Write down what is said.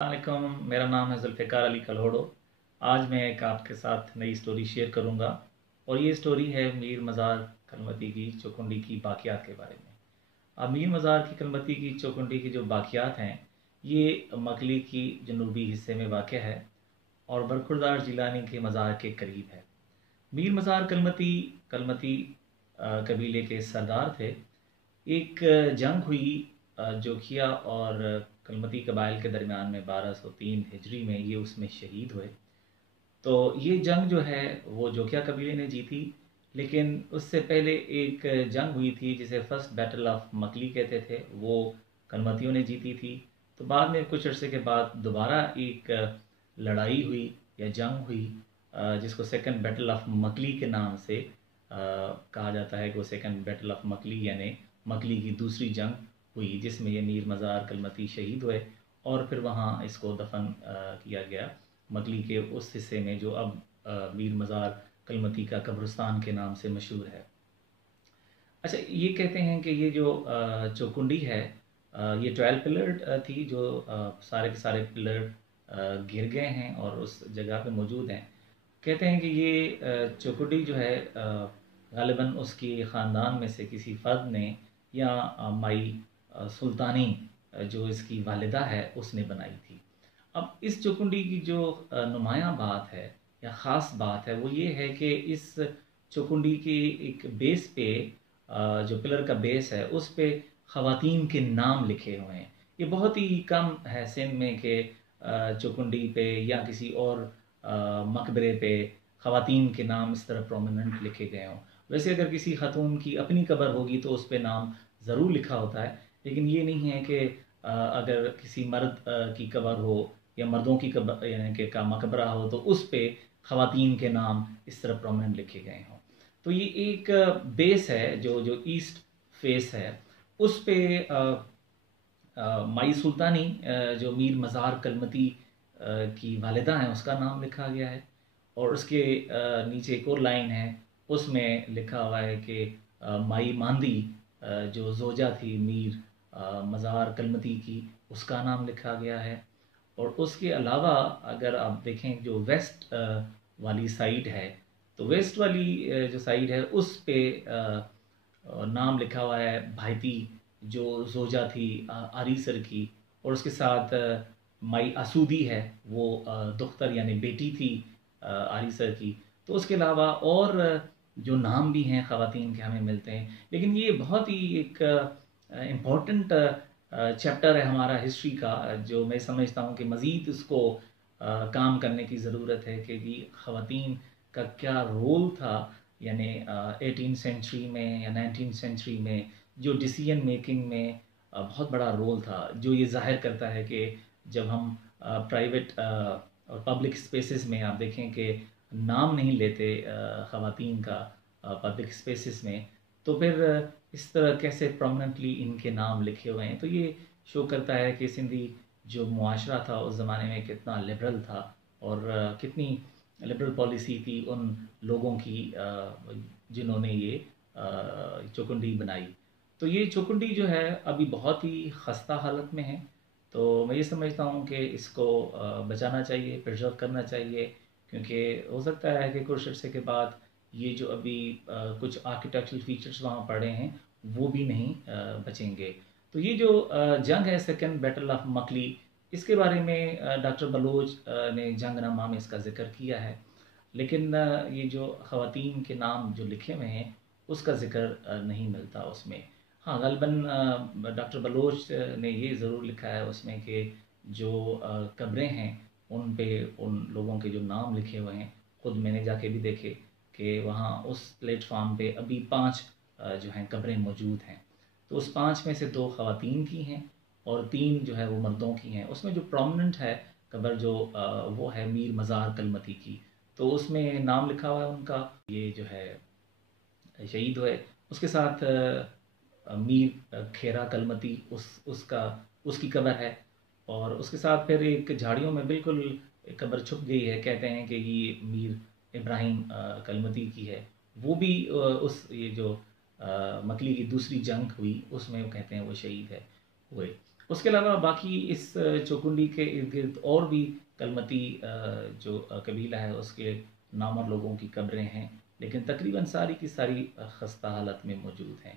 अस्सलामुअलैकुम, मेरा नाम है ज़ुल्फ़िकार अली कल्होड़ो। आज मैं एक आपके साथ नई स्टोरी शेयर करूंगा और ये स्टोरी है मीर मज़ार कलमती की चौकुंडी की बाक़ियात के बारे में। अब मीर मज़ार की कलमती की चौकुंडी की जो बाक़ियात हैं, ये मकली की जनूबी हिस्से में वाक़ है और बरखुरदार जिलानी के मज़ार के करीब है। मीर मज़ार कलमती कलमती कबीले के सरदार थे। एक जंग हुई जोखिया और कलमती कबाइल के दरमियान में 1203 हिजरी में ये उसमें शहीद हुए। तो ये जंग जो है वो जोखिया कबीले ने जीती, लेकिन उससे पहले एक जंग हुई थी जिसे फर्स्ट बैटल ऑफ मकली कहते थे, वो कलमतियों ने जीती थी। तो बाद में कुछ अरसे के बाद दोबारा एक लड़ाई हुई या जंग हुई जिसको सेकंड बैटल ऑफ मकली के नाम से कहा जाता है कि वो सेकंड बैटल ऑफ मकली यानी मकली की दूसरी जंग हुई, जिसमें ये मीर मज़ार कलमती शहीद हुए और फिर वहाँ इसको दफन किया गया मकली के उस हिस्से में जो अब मीर मज़ार कलमती का कब्रिस्तान के नाम से मशहूर है। अच्छा, ये कहते हैं कि ये जो चौकुंडी है, ये 12 पिलर थी जो सारे के सारे पिलर गिर गए हैं और उस जगह पे मौजूद हैं। कहते हैं कि ये चौकुंडी जो है ग़ालिबन उसकी ख़ानदान में से किसी फ़र्द ने या माई सुल्तानी जो इसकी वालिदा है उसने बनाई थी। अब इस चौकुंडी की जो नुमायाँ बात है या ख़ास बात है वो ये है कि इस चौकुंडी के एक बेस पे जो पिलर का बेस है उस पे ख़वातीन के नाम लिखे हुए हैं। ये बहुत ही कम है सिंध में कि चौकुंडी पे या किसी और मकबरे पे ख़वातीन के नाम इस तरह प्रोमिनेंट लिखे गए हों। वैसे अगर किसी खातून की अपनी कब्र होगी तो उस पे नाम ज़रूर लिखा होता है, लेकिन ये नहीं है कि अगर किसी मर्द की कब्र हो या मर्दों की कब्र यानी कि का मकबरा हो तो उस पे ख़वातीन के नाम इस तरह प्रोमिनेंट लिखे गए हों। तो ये एक बेस है जो जो ईस्ट फेस है उस पे माई सुल्तानी जो मीर मज़ार कलमती की वालिदा हैं उसका नाम लिखा गया है और उसके नीचे एक और लाइन है, उसमें लिखा हुआ है कि माई मांदी जो ज़ोजा थी मीर मज़ार कलमती की, उसका नाम लिखा गया है। और उसके अलावा अगर आप देखें जो वेस्ट वाली साइड है, तो वेस्ट वाली जो साइड है उस पे नाम लिखा हुआ है भाईती जो ज़ोजा थी आरीसर की, और उसके साथ माई आसूदी है वो दुख्तर यानी बेटी थी आरीसर की। तो उसके अलावा और जो नाम भी हैं ख़वातीन के हमें मिलते हैं, लेकिन ये बहुत ही एक इम्पॉर्टेंट चैप्टर है हमारा हिस्ट्री का, जो मैं समझता हूँ कि मज़ीद इसको काम करने की ज़रूरत है कि ख़वातीन का क्या रोल था, यानी 18th सेंचुरी में या 19th सेंचुरी में जो डिसीजन मेकिंग में बहुत बड़ा रोल था, जो ये ज़ाहिर करता है कि जब हम प्राइवेट और पब्लिक स्पेसेस में आप देखें कि नाम नहीं लेते ख़वातीन का पब्लिक स्पेसेस में, तो फिर इस तरह कैसे प्रोमिनेंटली इनके नाम लिखे हुए हैं। तो ये शो करता है कि सिंधी जो मुआशरा था उस ज़माने में कितना लिबरल था और कितनी लिबरल पॉलिसी थी उन लोगों की जिन्होंने ये चौकुंडी बनाई। तो ये चौकुंडी जो है अभी बहुत ही खस्ता हालत में है, तो मैं ये समझता हूँ कि इसको बचाना चाहिए, प्रिजर्व करना चाहिए, क्योंकि हो सकता है कि कुछ अर्से के बाद ये जो अभी कुछ आर्किटेक्चरल फीचर्स वहाँ पड़े हैं वो भी नहीं बचेंगे। तो ये जो जंग है सेकंड बैटल ऑफ मकली, इसके बारे में डॉक्टर बलोच ने जंगनामा में इसका ज़िक्र किया है, लेकिन ये जो ख़वातीन के नाम जो लिखे हुए हैं उसका ज़िक्र नहीं मिलता उसमें। हाँ, ग़ालिबन डॉक्टर बलोच ने ये ज़रूर लिखा है उसमें कि जो कब्रें हैं उन पे उन लोगों के जो नाम लिखे हुए हैं, ख़ुद मैंने जाके भी देखे कि वहाँ उस प्लेटफॉर्म पे अभी 5 जो हैं कब्रें मौजूद हैं। तो उस 5 में से 2 ख़वातीन की हैं और 3 जो है वो मर्दों की हैं। उसमें जो प्रोमिनेंट है कब्र जो वो है मीर मज़ार कलमती की, तो उसमें नाम लिखा हुआ है उनका, ये जो है शहीद हुए। उसके साथ मीर खेरा कलमती उसका उसकी कब्र है और उसके साथ फिर एक झाड़ियों में बिल्कुल एक कब्र छुप गई है, कहते हैं कि ये मीर इब्राहिम कलमती की है। वो भी उस ये जो मकली की दूसरी जंग हुई उसमें वो कहते हैं वो शहीद है हुए। उसके अलावा बाकी इस चौकुंडी के इर्द गिर्द और भी कलमती जो कबीला है उसके नामवर लोगों की कब्रें हैं, लेकिन तकरीबन सारी की सारी खस्ता हालत में मौजूद हैं।